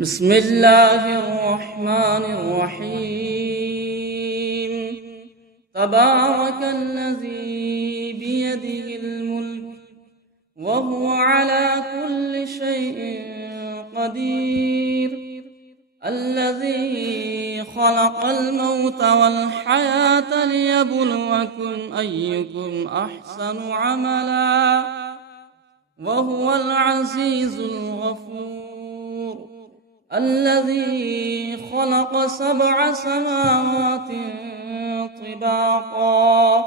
بسم الله الرحمن الرحيم. تبارك الذي بيده الملك وهو على كل شيء قدير، الذي خلق الموت والحياة ليبلوكم أيكم أحسن عملا، وهو العزيز الغفور، الذي خلق 7 سماوات طباقا،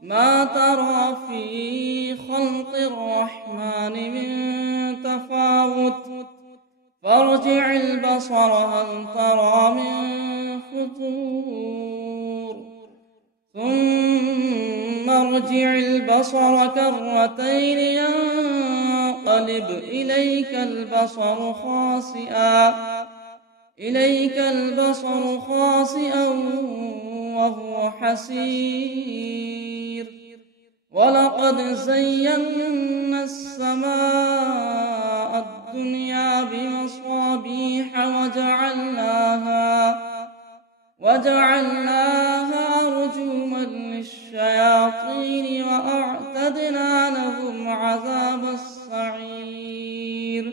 ما ترى في خلق الرحمن من تفاوت، فارجع البصر هل ترى من فطور، ثم ارجع البصر كرتين ينقلب إليك البصر خاسئا وهو حسير. ولقد زينا السماء الدنيا بمصابيح وجعلناها رجوما للشياطين وأعتدنا لهم عذاب السعير.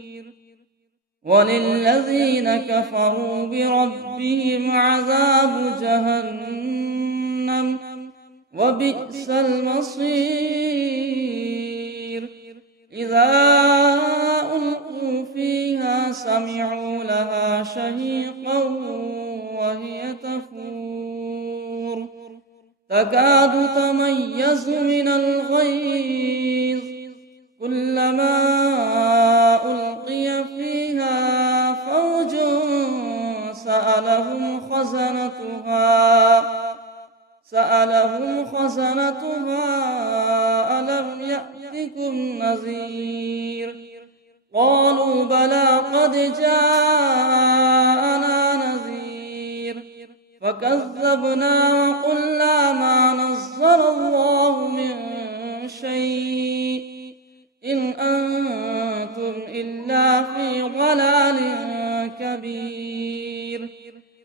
وللذين كفروا بربهم عذاب جهنم وبئس المصير. إذا ألقوا فيها سمعوا لها شهيقا وهي تفور، تكاد تميز من الغيظ، كلما ألقي فيها فوج سألهم خزنتها ألم يأتكم نذير؟ قالوا بلى قد جاءنا نذير، فكذبنا وقلنا ما نزل الله من شيء إن أنتم إلا في ضلال كبير.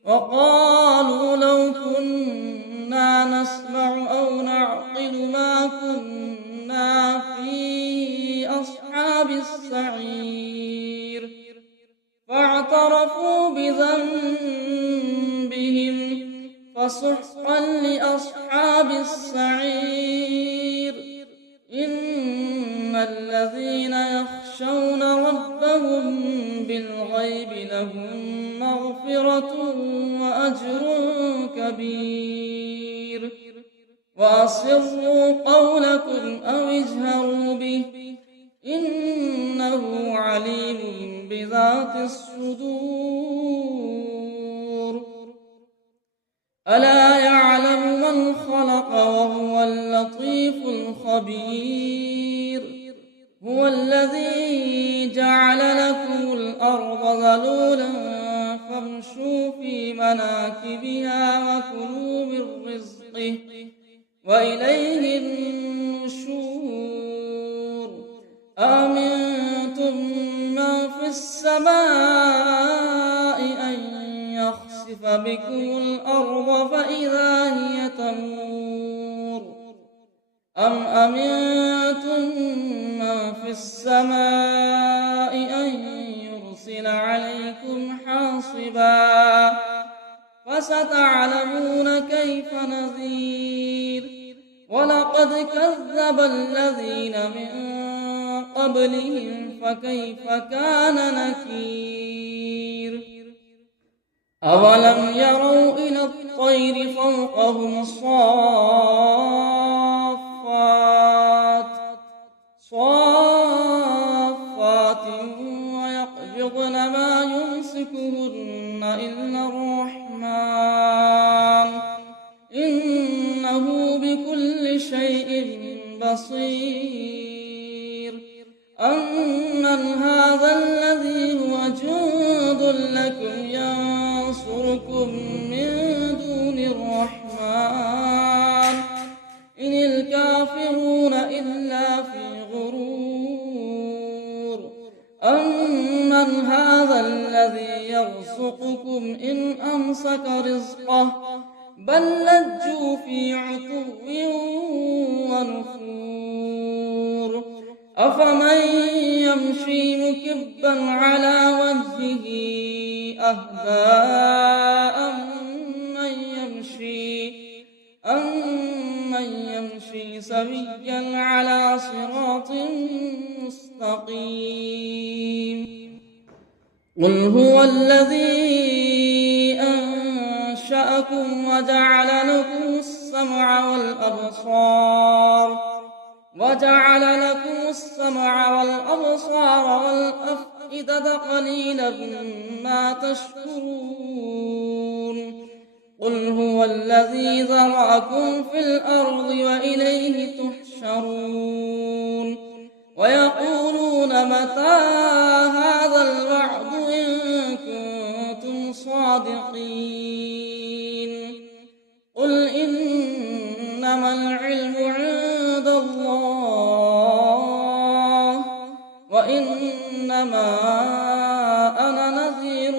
وقالوا لو كنا نسمع أو نعقل ما كنا في أصحاب السعير، فاعترفوا بذنبهم فسحقا لأصحاب السعير. إن الذين يخشون ربهم بالغيب لهم مغفرة وأجر كبير. وأسروا قولكم أو اجهروا به إنه عليم بذات الصدور. ألا يعلم من خلق وهو اللطيف الخبير. هو الذي جعل لكم الأرض ذلولا فامشوا في مناكبها وكلوا من رزقه وإليه النشور. أأمنتم من في السماء أن يخسف بكم الأرض فإذا هي تمور، أم أمنتم من في السماء أن يرسل عليكم حاصبا، فستعلمون كيف نذير. ولقد كذب الذين من قبلهم فكيف كان نكير. أولم يروا إلى الطير فوقهم صافات ويقبضن ما يمسكهن إلا الرحمن إنه بكل شيء بصير. أمن هذا الذي هو جند لكم ينصركم من دون الرحمن هذا الذي يرزقكم إن أمسك رزقه بل لجوا في عتو ونفور أفمن يمشي مكبا على وجهه أهدى أمن يمشي سويا على صراط مستقيم قل هو الذي أنشأكم وجعل لكم السمع والأبصار والأفئدة قليلا ما تشكرون قل هو الذي ذرأكم في الأرض وإليه تحشرون ويقولون متى هذا الوعد إن كنتم صادقين قل إنما العلم عند الله وإنما أنا نذير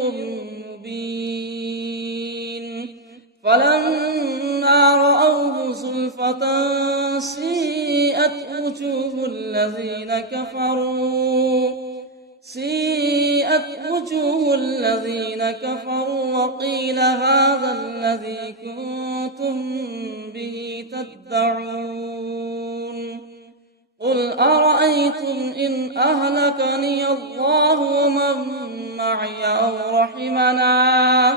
مبين فلما رأوه زلفة سيئت وجوه الذين كفروا وقيل هذا الذي كنتم به تدعون قل أرأيتم إن أهلكني الله ومن معي أو رحمنا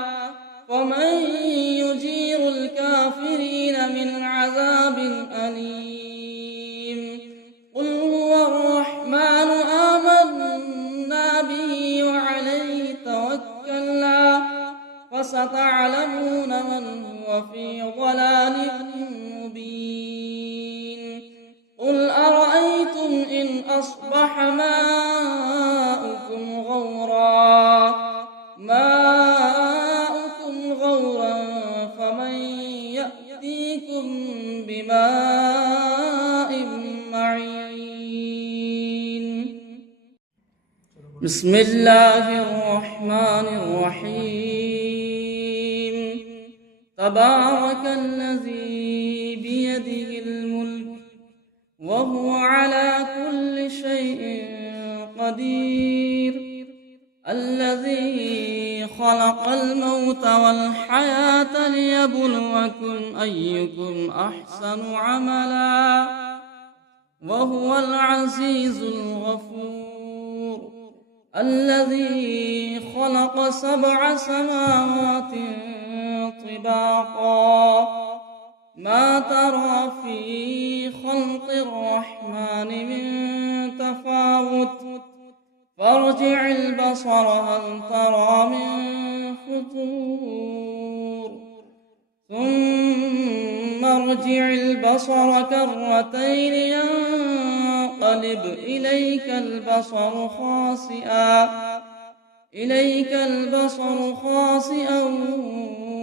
فمن يجير الكافرين من عذاب أليم قل هو الرحمن آمنا به وعليه توكلنا فستعلمون من هو في ضلال مبين قل أرأيتم إن أصبح ماؤكم غورا فمن يأتيكم بماء معين بسم الله الرحمن الرحيم تبارك الذي بيده الملك وهو على كل شيء قدير الذي خلق الموت والحياة ليبلوكم أيكم أحسن عملا وهو العزيز الغفور الذي خلق 7 سماوات طباقا ما ترى في خلق الرحمن من تفاوت فارجع البصر هل ترى من فطور ثم ارجع البصر كرتين ينقلب إليك البصر خاسئا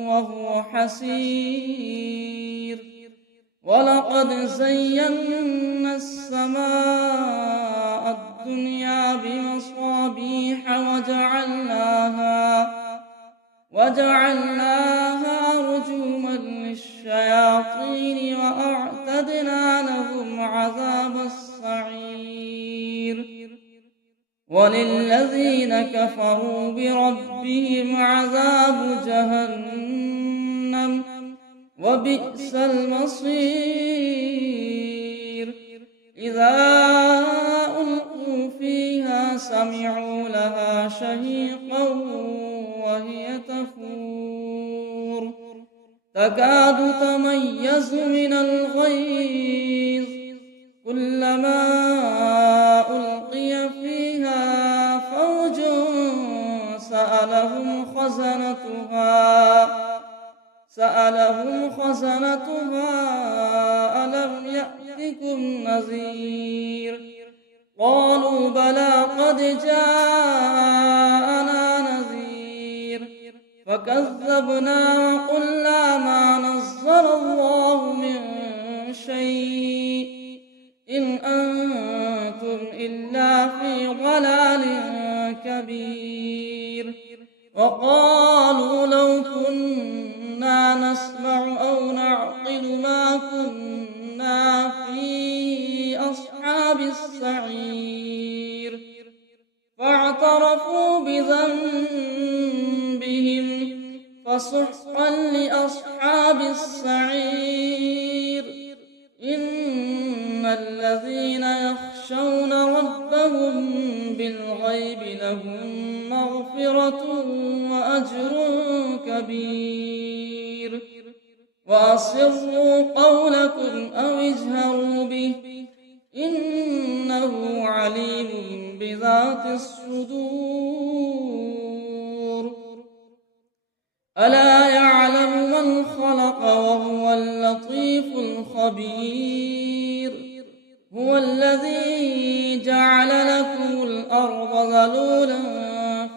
وهو حسير ولقد زينا السماء الدنيا بمصابيح وجعلناها رجوما للشياطين وأعتدنا لهم عذاب السعير وللذين كفروا بربهم عذاب جهنم وبئس المصير إذا ألقوا فيها سمعوا لها شهيقا وهي تفور تكاد تميز من الغيظ كلما ألقي فيها فوج سألهم خزنتها ألم يأتكم نذير قالوا بلى قد جاءنا نذير فكذبنا وقلنا ما نزل الله من شيء إن أنتم إلا في ضلال كبير كبير وقالوا لو كنا نسمع أو نعقل ما كنا في أصحاب السعير فاعترفوا بذنبهم فسحقا لأصحاب السعير إن الذين يخشون ربهم بالغيب لهم مغفرة وأجر كبير وأسروا قولكم أو اجهروا به إنه عليم بذات الصدور ألا يعلم من خلق وهو اللطيف الخبير هو الذي جعل لكم الأرض ذلولا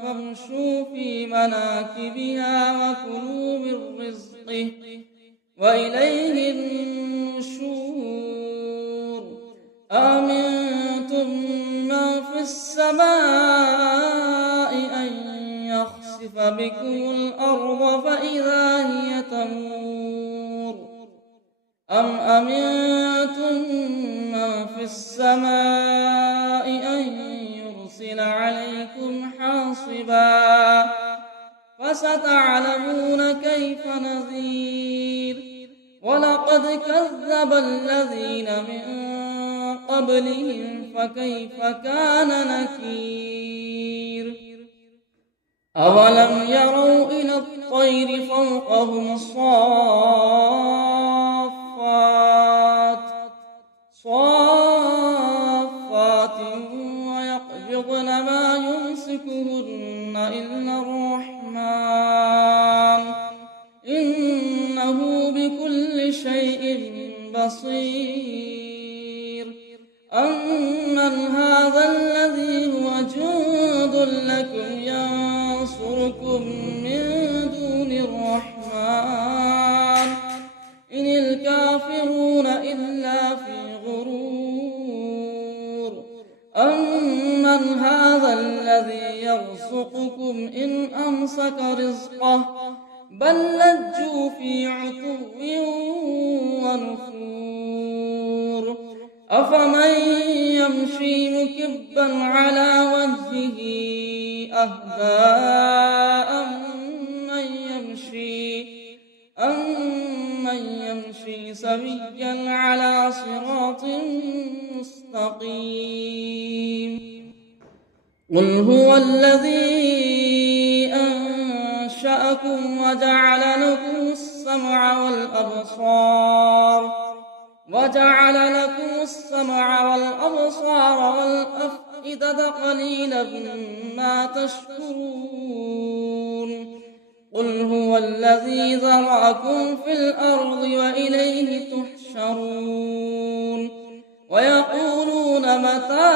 فامشوا في مناكبها وكلوا من رزقه وإليه النشور آمنتم من في السماء أن يخسف بكم الأرض فإذا هي تمور أم أمنتم من في السماء أن يرسل عليكم حاصبا فستعلمون كيف نذير ولقد كذب الذين من قبلهم فكيف كان نكير أولم يروا إلى الطير فوقهم صافات ويقبضن ما يمسكهن إلا الرحمن إنه بكل شيء بصير أمن هذا الذي هو جند لكم ينصركم من دون الرحمن إن الكافرون إلا في غرور أمن هذا الذي يرزقكم إن أمسك رزقه بل لجوا في عتو ونفور أفمن يمشي مكبا على وجهه أهدى أمن يمشي سويا على صراط مستقيم قل هو الذي أنشأكم وجعل لكم السمع والأبصار والأفئدة قليلا ما تشكرون قل هو الذي ذرأكم في الأرض وإليه تحشرون ويقولون متى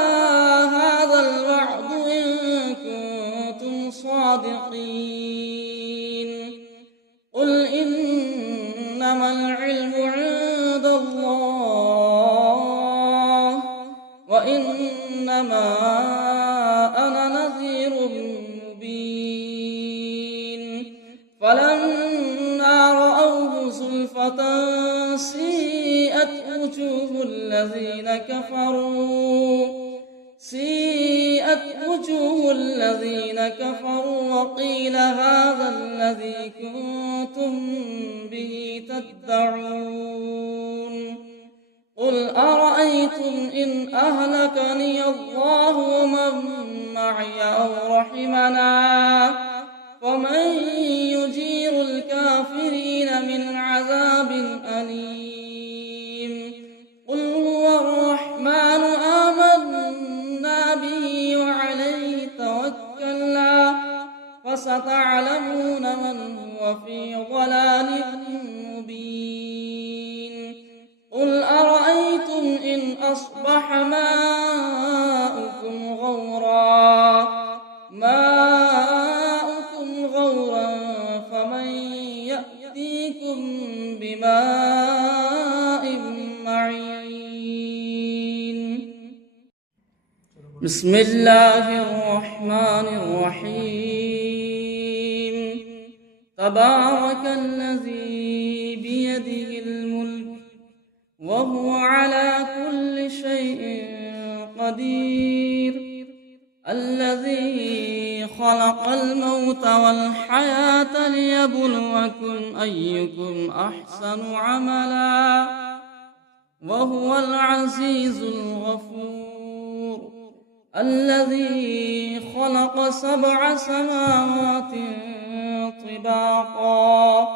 هذا الوعد إن كنتم صادقين قل إنما العلم عند الله وإنما أنا نذير مبين فلما رأوه زلفة سيئت وجوه الذين كفروا وقيل هذا الذي كنتم به تدعون قل أرأيتم إن أهلكني الله ومن معي أو رحمنا فمن يجير الكافرين من عذاب أليم قل هو الرحمن آمنا به وعليه توكلنا فستعلمون من هو في ضلال مبين قل أرأيتم إن أصبح ماؤكم غورا فمن يأتيكم بماء معين بسم الله الرحمن الرحيم تبارك الذي بيده الملك وهو على كل شيء قدير الذي خلق الموت والحياة ليبلوكم أيكم أحسن عملا وهو العزيز الغفور الذي خلق 7 سماوات طباقا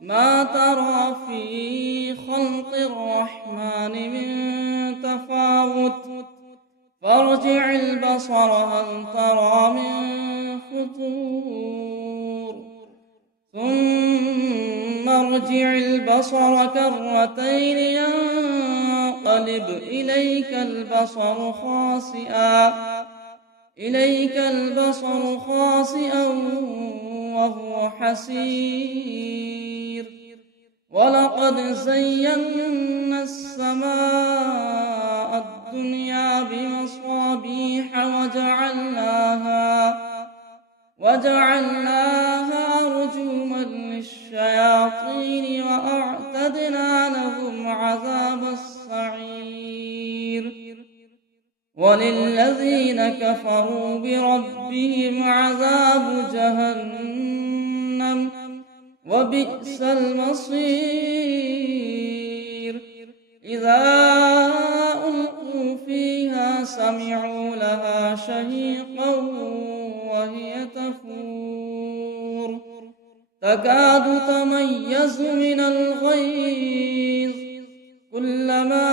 ما ترى في خلق الرحمن من تفاوت فارجع البصر هل ترى من فطور ثم ارجع البصر كرتين ينقلب إليك البصر خاسئا وهو حسير ولقد زينا السماء الدنيا بمصابيح وجعلناها رجوما للشياطين وأعتدنا لهم عذاب السعير وللذين كفروا بربهم عذاب جهنم وبئس المصير إذا ألقوا فيها سمعوا لها شهيقا وهي تفور تكاد تميز من الغيظ كلما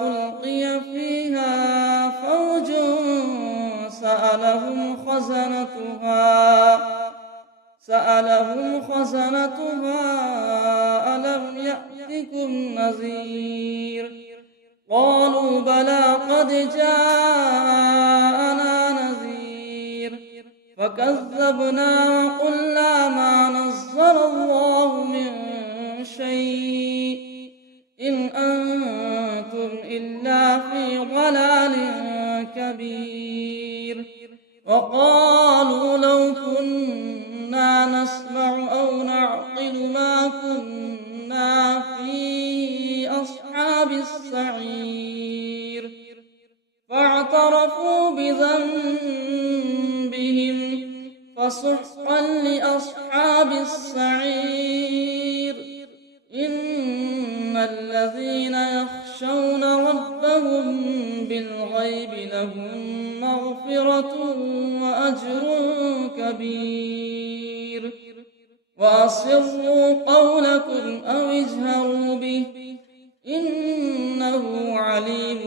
ألقي فيها فوج سألهم خزنتها ألم يأتكم نذير قالوا بلى قد جاءنا نذير فكذبنا وقلنا ما نزل الله من شيء إن أنتم إلا في ضلال كبير وقالوا لو كنا نسمع أو نعقل ما كنا في أصحاب السعير فاعترفوا بذنبهم فسحقا لأصحاب السعير إن الذين يخشون ربهم بالغيب لهم مغفرة وأجر كبير وأسروا قولكم أو اجهروا به إنه عليم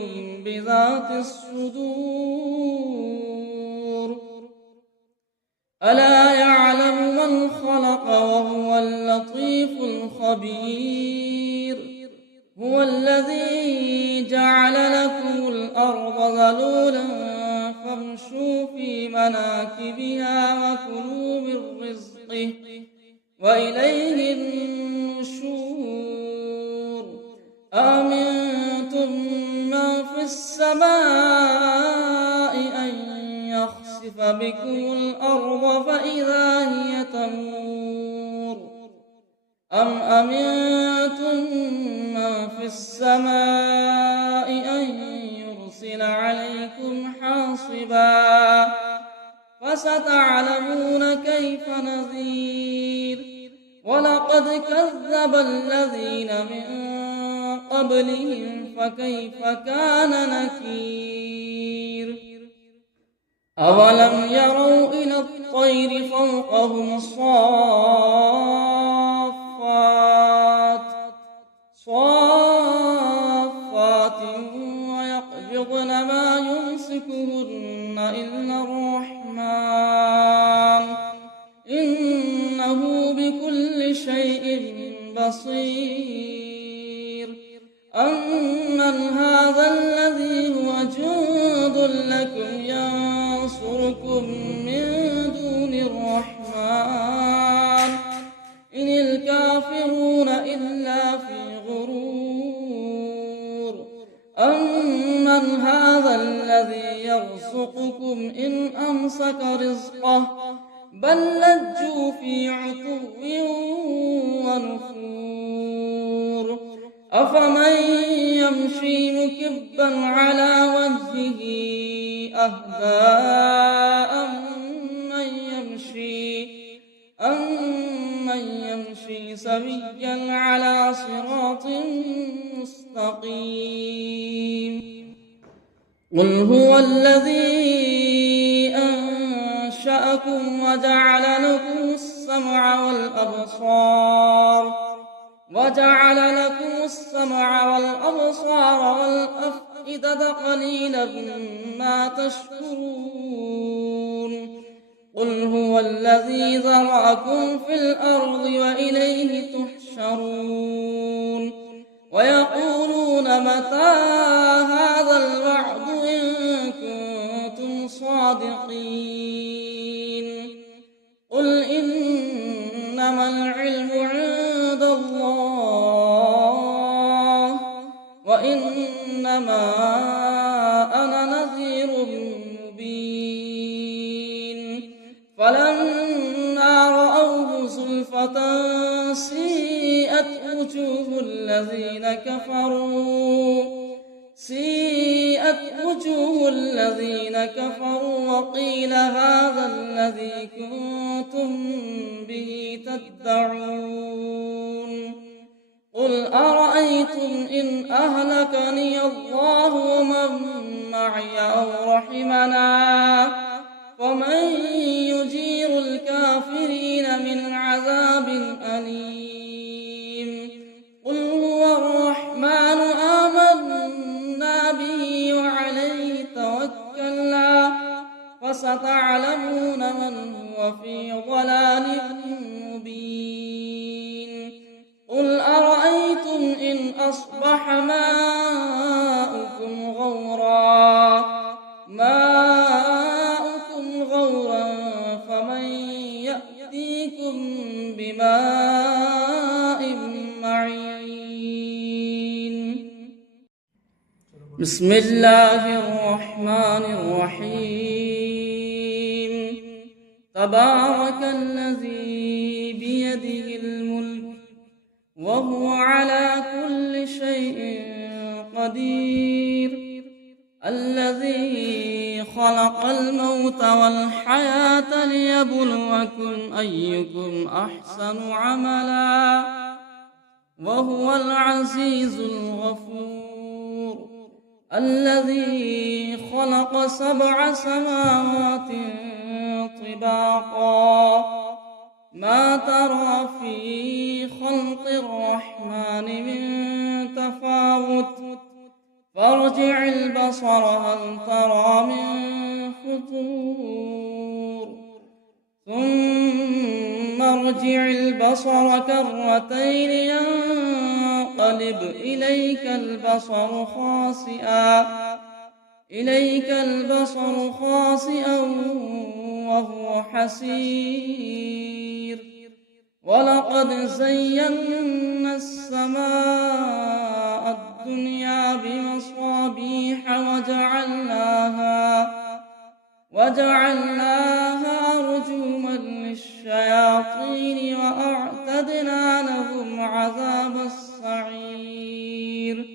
بذات الصدور ألا يعلم من خلق وهو اللطيف الخبير هو الذي جعل لكم الأرض ذلولا فامشوا في مناكبها وكلوا من رزقه وإليه النشور أأمنتم من في السماء أن يخسف بكم الأرض فإذا هي تمور أم أمنتم من في السماء أن يرسل عليكم حاصبا فستعلمون كيف نذير ولقد كذب الذين من قبلهم فكيف كان نكير أولم يروا إلى الطير فوقهم صافات ويقبضن ما يمسكهن إلا الرحمن إنه بكل شيء بصير أمن هذا الذي هو جند لكم ينصركم من دون الرحمن إن الكافرون إلا في غرور أمن هذا الذي بل لجوا في عتو ونفور أفمن يمشي مكبا على وجهه أهدى أمن يمشي سويا على صراط مستقيم قل هو الذي أنشأكم وجعل لكم السمع والأبصار والأفئدة قليلا ما تشكرون قل هو الذي ذرأكم في الأرض وإليه تحشرون ويقولون متى هذا الوعد إن كنتم صادقين قل إنما العلم عند الله وإنما أنا نذير مبين فلما رأوه زلفة سيئت وجوه الذين كفروا وقيل هذا الذي كنتم به تدعون قل أرأيتم إن أهلكني الله ومن معي أو رحمنا فمن يجير الكافرين من عذاب أليم قل هو الرحمن آمنا به وعليه توكلنا فستعلمون من هو في ضلال مبين قل أرأيتم إن أصبح ماؤكم غورا فمن يأتيكم بماء معين بسم الله الرحمن الرحيم تبارك الذي بيده الملك وهو على كل شيء قدير الذي خلق الموت والحياة ليبلوكم أيكم أحسن عملا وهو العزيز الغفور الذي خلق 7 سماوات طباقا ما ترى في خلق الرحمن من تفاوت فارجع البصر هل ترى من فطور ثم ارجع البصر كرتين ينقلب إليك البصر خاسئا وهو حسير ولقد زينا السماء الدنيا بمصابيح وجعلناها رجوما للشياطين وأعتدنا لهم عذاب السعير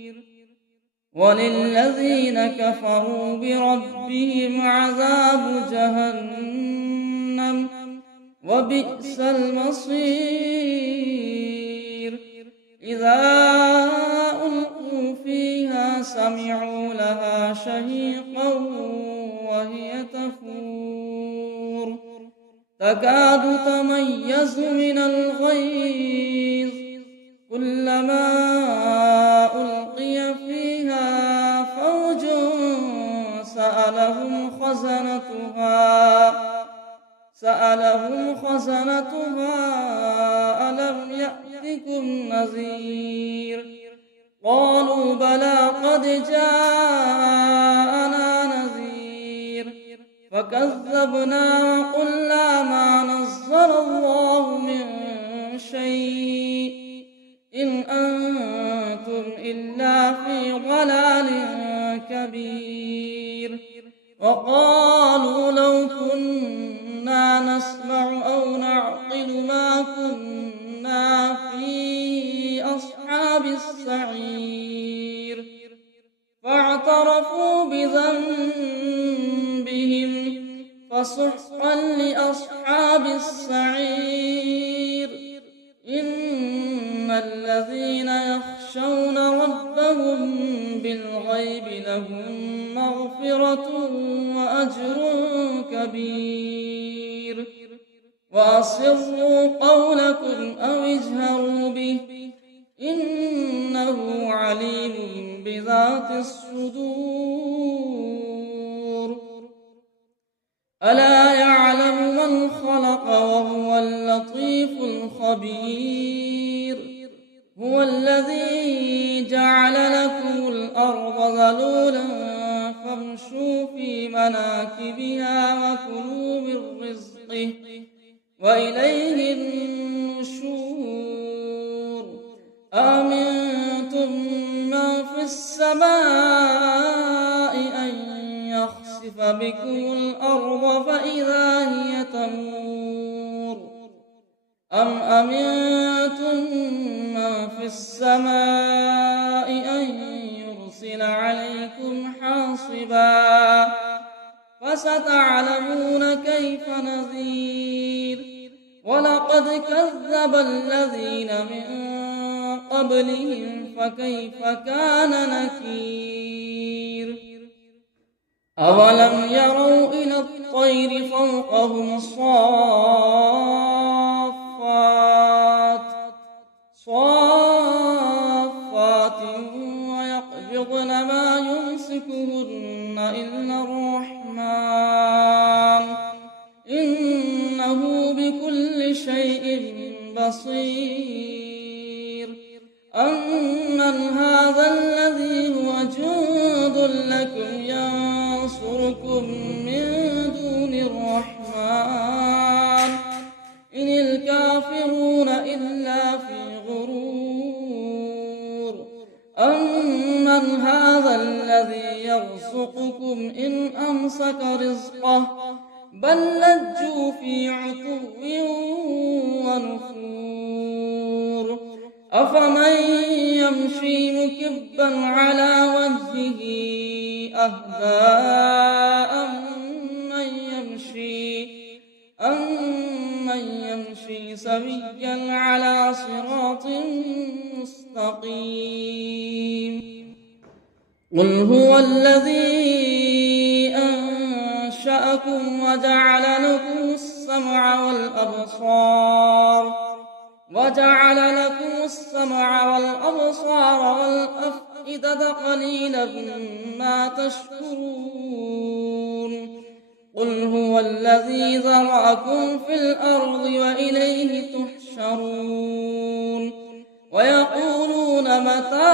وللذين كفروا بربهم عذاب جهنم وبئس المصير إذا ألقوا فيها سمعوا لها شهيقا وهي تفور تكاد تميز من الغيظ كلما ألقي فيها فوج سألهم خزنتها ألم يأتكم نذير قالوا بلى قد جاءنا نذير فكذبنا وقلنا ما نزل الله من شيء إن أنتم إلا في ضلال كبير وقالوا لو كنا نسمع أو نعقل ما كنا في أصحاب السعير فاعترفوا بذنبهم فسحقا لأصحاب السعير إن الذين يخشون ربهم بالغيب لهم مغفرة وأجر كبير وأسروا قولكم أو اجهروا به إنه عليم بذات الصدور ألا يعلم من خلق وهو اللطيف الخبير هو الذي جعل لكم الأرض ذلولا فامشوا في مناكبها وكلوا من رزقه وإليه النشور آمنتم من في السماء أن يخسف بكم الأرض فإذا هي تمور أم أمنتم من في السماء أن يرسل عليكم حاصبا فستعلمون كيف نذير ولقد كذب الذين من قبلهم فكيف كان نكير أولم يروا إلى الطير فوقهم صافات ويقبضن ما يمسكهن إلا الرحمن إنه بكل شيء بصير أمن هذا الذي هو جند لكم ينصركم من دون الرحمن إن الكافرون إلا في غرور أمن هذا الذي يرزقكم إن أمسك رزقه بل لجوا في عتو ونفور أفمن يمشي مكبا على وجهه أهدى أمن يمشي سويا على صراط مستقيم قل هو الذي أنشأكم وجعل لكم السمع والأبصار والأفئدة قليلا ما تشكرون قل هو الذي ذرأكم في الأرض وإليه تحشرون ويقولون متى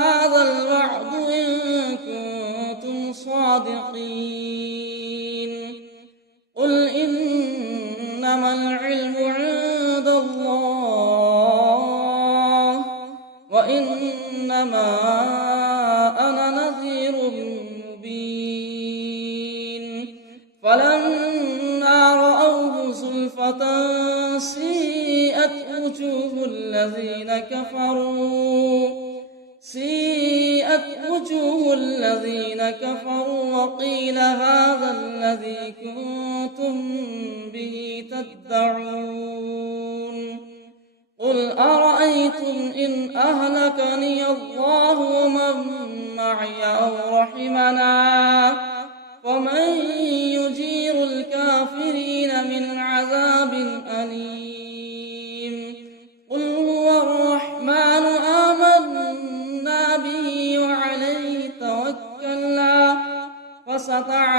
هذا الوعد إن كنتم صادقين قل إنما العلم عند الله وإنما أنا نذير مبين فلما رأوه زلفة سيئت وجوه الذين كفروا وقيل هذا الذي كنتم به تدعون قل أرأيتم إن أهلكني الله ومن معي أو رحمنا فمن يجير الكافرين من عذاب أليم قل هو الرحمن آمنا به وعليه توكلنا فستعلمون